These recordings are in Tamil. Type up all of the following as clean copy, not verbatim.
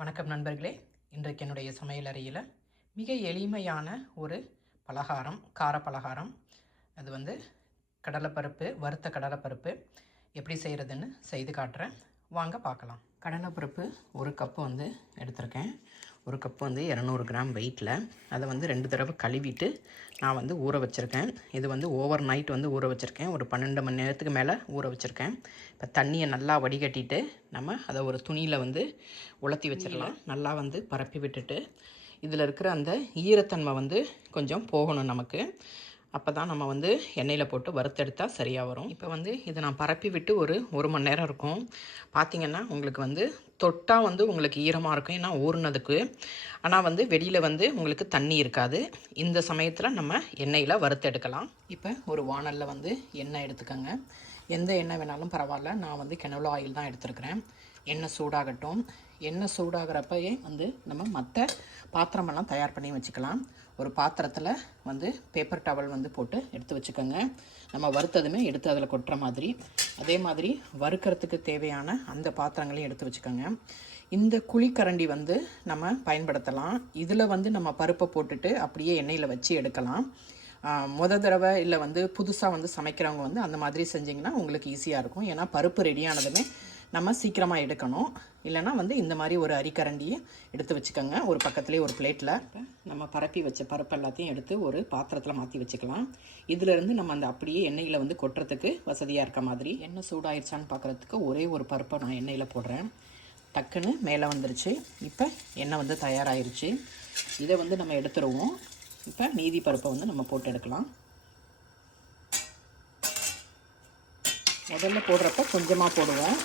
வணக்கம் நண்பர்களே. இன்றைக்கு என்னுடைய சமையல் அறையில் மிக எளிமையான ஒரு பலகாரம், கார பலகாரம். அது வந்து கடலைப்பருப்பு, வறுத்த கடலைப்பருப்பு எப்படி செய்கிறதுன்னு செய்து காட்டுறேன். வாங்க பார்க்கலாம். கடலைப்பருப்பு ஒரு கப்பு வந்து எடுத்திருக்கேன். ஒரு கப்பு வந்து 200 கிராம் வெயிட்டில். அதை வந்து 2 தடவை கழுவிட்டு நான் வந்து ஊற வச்சுருக்கேன். இது வந்து ஓவர் நைட் வந்து ஊற வச்சுருக்கேன். ஒரு 12 மணி நேரத்துக்கு மேலே ஊற வச்சுருக்கேன். இப்போ தண்ணியை நல்லா வடிகட்டிட்டு நம்ம அதை ஒரு துணியில் வந்து உலர்த்தி வச்சிடலாம். நல்லா வந்து பரப்பி விட்டுட்டு இதில் இருக்கிற அந்த ஈரத்தன்மை வந்து கொஞ்சம் போகணும் நமக்கு. அப்போ தான் நம்ம வந்து எண்ணெயில் போட்டு வறுத்தெடுத்தால் சரியாக வரும். இப்போ வந்து இதை நான் பரப்பி விட்டு ஒரு மணி நேரம் இருக்கும். பார்த்திங்கன்னா உங்களுக்கு வந்து தொட்டால் வந்து உங்களுக்கு ஈரமாக இருக்கும், ஏன்னா ஊறினதுக்கு. ஆனால் வந்து வெளியில் வந்து உங்களுக்கு தண்ணி இருக்காது. இந்த சமயத்தில் நம்ம எண்ணெயில் வறுத்தெடுக்கலாம். இப்போ ஒரு வானலில் வந்து எண்ணெய் எடுத்துக்கோங்க. எந்த எண்ணெய் வேணாலும் பரவாயில்ல. நான் வந்து கெனோலா ஆயில் தான் எடுத்துருக்கிறேன். எண்ணெய் சூடாகட்டும். எண்ணெய் சூடாகிறப்பயே வந்து நம்ம மற்ற பாத்திரமெல்லாம் தயார் பண்ணி வச்சுக்கலாம். ஒரு பாத்திரத்தில் வந்து பேப்பர் டவல் வந்து போட்டு எடுத்து வச்சுக்கோங்க. நம்ம வறுத்ததுமே எடுத்து அதில் கொட்டுற மாதிரி. அதே மாதிரி வறுக்கிறதுக்கு தேவையான அந்த பாத்திரங்களையும் எடுத்து வச்சுக்கோங்க. இந்த குழிக்கரண்டி வந்து நம்ம பயன்படுத்தலாம். இதில் வந்து நம்ம பருப்பை போட்டுட்டு அப்படியே எண்ணெயில் வச்சு எடுக்கலாம். தடவை இல்லை வந்து புதுசாக வந்து சமைக்கிறவங்க வந்து அந்த மாதிரி செஞ்சிங்கன்னா உங்களுக்கு ஈஸியாக இருக்கும். ஏன்னா பருப்பு ரெடியானதுமே நம்ம சீக்கிரமாக எடுக்கணும். இல்லைனா வந்து இந்த மாதிரி ஒரு அரிக்கரண்டியை எடுத்து வச்சுக்கோங்க. ஒரு பக்கத்துலேயே ஒரு பிளேட்டில் நம்ம பரப்பி வச்ச பருப்பு எல்லாத்தையும் எடுத்து ஒரு பாத்திரத்தில் மாற்றி வச்சுக்கலாம். இதிலேருந்து நம்ம அந்த அப்படியே எண்ணெயில் வந்து கொட்டுறதுக்கு வசதியாக இருக்க மாதிரி. எண்ணெய் சூடாயிருச்சான்னு பார்க்குறதுக்கு ஒரே ஒரு பருப்பை நான் எண்ணெயில் போடுறேன். டக்குன்னு மேலே வந்துருச்சு. இப்போ எண்ணெய் வந்து தயாராகிருச்சு. இதை வந்து நம்ம எடுத்துருவோம். இப்போ மீதி பருப்பை வந்து நம்ம போட்டு எடுக்கலாம். முதல்ல போடுறப்ப கொஞ்சமாக போடுவோம்.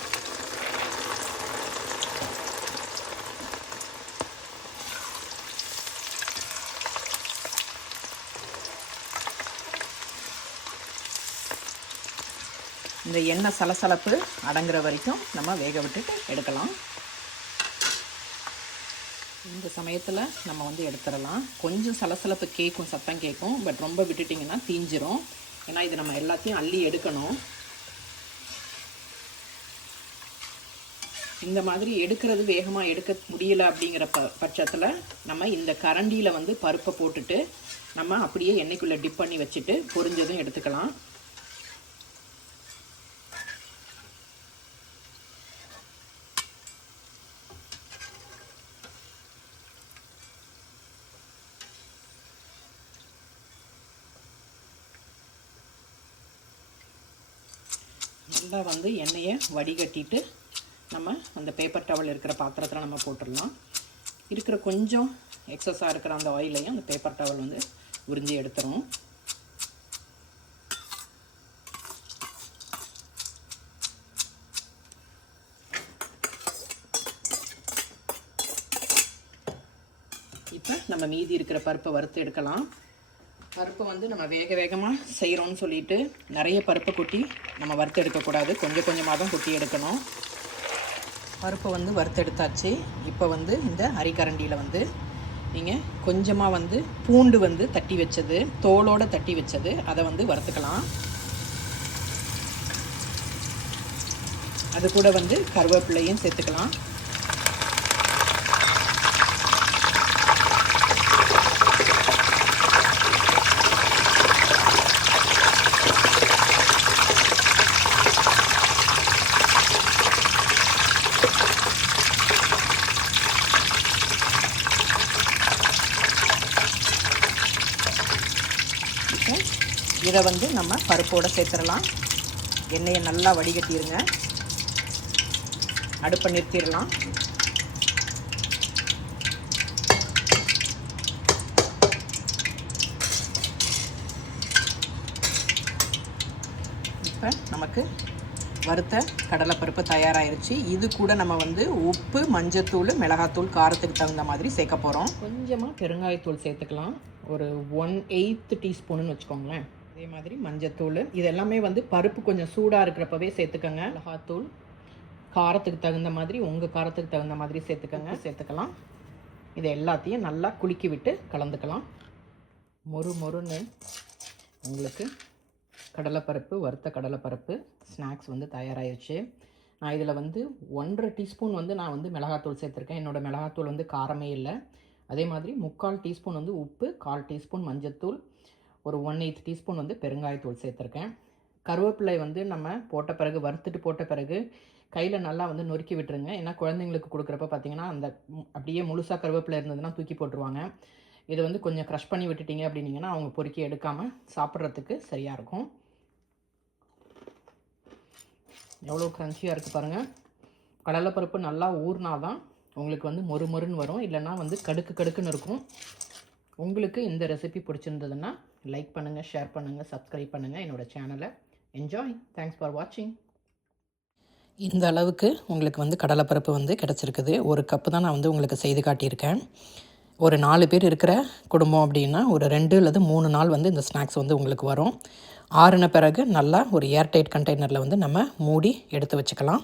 இந்த எண்ணெய் சலசலப்பு அடங்குற வரைக்கும் நம்ம வேக விட்டுட்டு எடுக்கலாம். இந்த சமயத்தில் நம்ம வந்து எடுத்துடலாம். கொஞ்சம் சலசலப்பு கேட்கும், சத்தம் கேட்கும். பட் ரொம்ப விட்டுட்டிங்கன்னா தீஞ்சிரும். ஏன்னா இது நம்ம எல்லாத்தையும் அள்ளி எடுக்கணும். இந்த மாதிரி எடுக்கிறது வேகமாக எடுக்க முடியல அப்படிங்கிற பட்சத்தில் நம்ம இந்த கரண்டியில் வந்து பருப்பை போட்டுட்டு நம்ம அப்படியே எண்ணெய்க்குள்ளே டிப் பண்ணி வச்சுட்டு பொரிஞ்சதும் எடுத்துக்கலாம். நல்லா வந்து எண்ணெயை வடிகட்டிட்டு நம்ம அந்த பேப்பர் டவல் இருக்கிற பாத்திரத்தில் நம்ம போட்டுடலாம். இருக்கிற கொஞ்சம் எக்ஸஸாக இருக்கிற அந்த ஆயிலையும் அந்த பேப்பர் டவல் வந்து உறிஞ்சி எடுத்துரும். இப்போ நம்ம மீதி இருக்கிற பருப்பை வறுத்து எடுக்கலாம். பருப்பை வந்து நம்ம வேகமாக செய்கிறோன்னு சொல்லிட்டு நிறைய பருப்பை கொட்டி நம்ம வறுத்து எடுக்கக்கூடாது. கொஞ்சம் கொஞ்சமாக தான் கொட்டி எடுக்கணும். பருப்பை வந்து வறுத்தெடுத்தாச்சு. இப்போ வந்து இந்த அரிக்கரண்டியில் வந்து நீங்கள் கொஞ்சமாக வந்து பூண்டு வந்து தட்டி வச்சது, தோலோடு தட்டி வச்சது, அதை வந்து வறுத்துக்கலாம். அது கூட வந்து கருவேப்பிலையும் சேர்த்துக்கலாம். இதை வந்து நம்ம பருப்போடு சேர்த்துடலாம். எண்ணெயை நல்லா வடிகட்டிடுங்க. அடுப்பை நிறுத்திடலாம். இப்போ நமக்கு வறுத்த கடலைப்பருப்பு தயாராகிருச்சு. இது கூட நம்ம வந்து உப்பு, மஞ்சத்தூள், மிளகாத்தூள் காரத்துக்கு தகுந்த மாதிரி சேர்க்க போகிறோம். கொஞ்சமாக பெருங்காயத்தூள் சேர்த்துக்கலாம். ஒரு 1/8 டீஸ்பூனுன்னு வச்சுக்கோங்களேன். அதே மாதிரி மஞ்சத்தூள். இது எல்லாமே வந்து பருப்பு கொஞ்சம் சூடாக இருக்கிறப்பவே சேர்த்துக்கோங்க. மிளகாத்தூள் காரத்துக்கு தகுந்த மாதிரி, உங்கள் காரத்துக்கு தகுந்த மாதிரி சேர்த்துக்கலாம். இதை எல்லாத்தையும் நல்லா குலுக்கி விட்டு கலந்துக்கலாம். மொறுன்னு உங்களுக்கு கடலைப்பருப்பு, வறுத்த கடலைப்பருப்பு ஸ்நாக்ஸ் வந்து தயாராகிடுச்சு. நான் இதில் வந்து 1.5 டீஸ்பூன் வந்து நான் வந்து மிளகாத்தூள் சேர்த்துருக்கேன். என்னோடய மிளகாத்தூள் வந்து காரமே இல்லை. அதே மாதிரி 3/4 டீஸ்பூன் வந்து உப்பு, 1/4 டீஸ்பூன் மஞ்சத்தூள், ஒரு 1/8 டீஸ்பூன் வந்து பெருங்காயத்தூள் சேர்த்துருக்கேன். கருவேப்பிலை வந்து நம்ம போட்ட பிறகு, வறுத்துட்டு போட்ட பிறகு கையில் நல்லா வந்து நொறுக்கி விட்டுருங்க. ஏன்னா குழந்தைங்களுக்கு கொடுக்குறப்ப பார்த்திங்கன்னா அந்த அப்படியே முழுசாக கருவேப்பிலை இருந்ததுன்னா தூக்கி போட்டுருவாங்க. இதை வந்து கொஞ்சம் க்ரஷ் பண்ணி விட்டுட்டிங்க அப்படின்னிங்கன்னா அவங்க பொறுக்கி எடுக்காமல் சாப்பிட்றதுக்கு சரியாக இருக்கும். எவ்வளோ க்ரன்ச்சியாக இருக்குது பாருங்கள். கடலைப்பருப்பு நல்லா ஊறினா தான் உங்களுக்கு வந்து மொறு மொறுன்னு வரும், இல்லைன்னா வந்து கடுக்கு கடுக்குன்னு இருக்கும். உங்களுக்கு இந்த ரெசிபி பிடிச்சிருந்ததுன்னா லைக் பண்ணுங்கள், ஷேர் பண்ணுங்கள், சப்ஸ்கிரைப் பண்ணுங்கள் என்னோடய சேனலை. என்ஜாய். தேங்க்ஸ் ஃபார் வாட்சிங். இந்த அளவுக்கு உங்களுக்கு வந்து கடலைப்பருப்பு வந்து கிடச்சிருக்குது. ஒரு கப்பு தான் நான் வந்து உங்களுக்கு செய்து காட்டியிருக்கேன். ஒரு 4 பேர் இருக்கிற குடும்பம் அப்படின்னா ஒரு 2 அல்லது 3 நாள் வந்து இந்த ஸ்நாக்ஸ் வந்து உங்களுக்கு வரும். ஆறின பிறகு நல்லா ஒரு ஏர்டைட் கண்டெய்னரில் வந்து நம்ம மூடி எடுத்து வச்சுக்கலாம்.